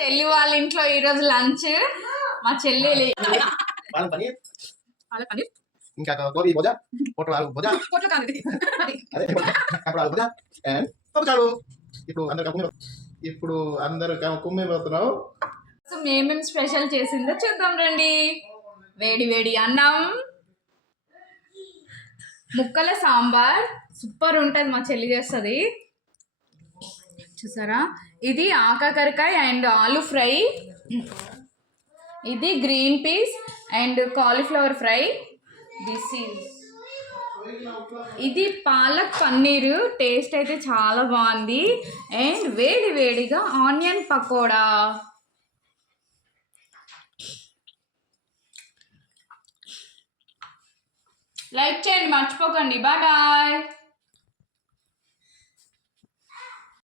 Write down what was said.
చెల్లి వాళ్ళ ఇంట్లో ఈరోజు లంచ్ మా చెల్లి ఇంకా గోబీ భుజ పొట్ల ఆలు భుజ అదే అప్పుడు ఆలు భుజ అండ్ పప్పుచారు. ఇప్పుడు అందరు కుమ్మిపోతున్నావు. సో మేమేం స్పెషల్ చేసిందో చూద్దాం రండి. వేడి వేడి అన్నం, ముక్కల సాంబార్ సూపర్ ఉంటుంది, మా చెల్లి చేస్తుంది చూసారా. ఇది ఆకాకరకాయ అండ్ ఆలు ఫ్రై, ఇది green peas and cauliflower fry, ఇది పాలక్ పన్నీరు. టేస్ట్ అయితే చాలా బాగుంది. అండ్ వేడి వేడిగా ఆనియన్ పకోడా. లైక్ చేయండి మర్చిపోకండి. Bye bye.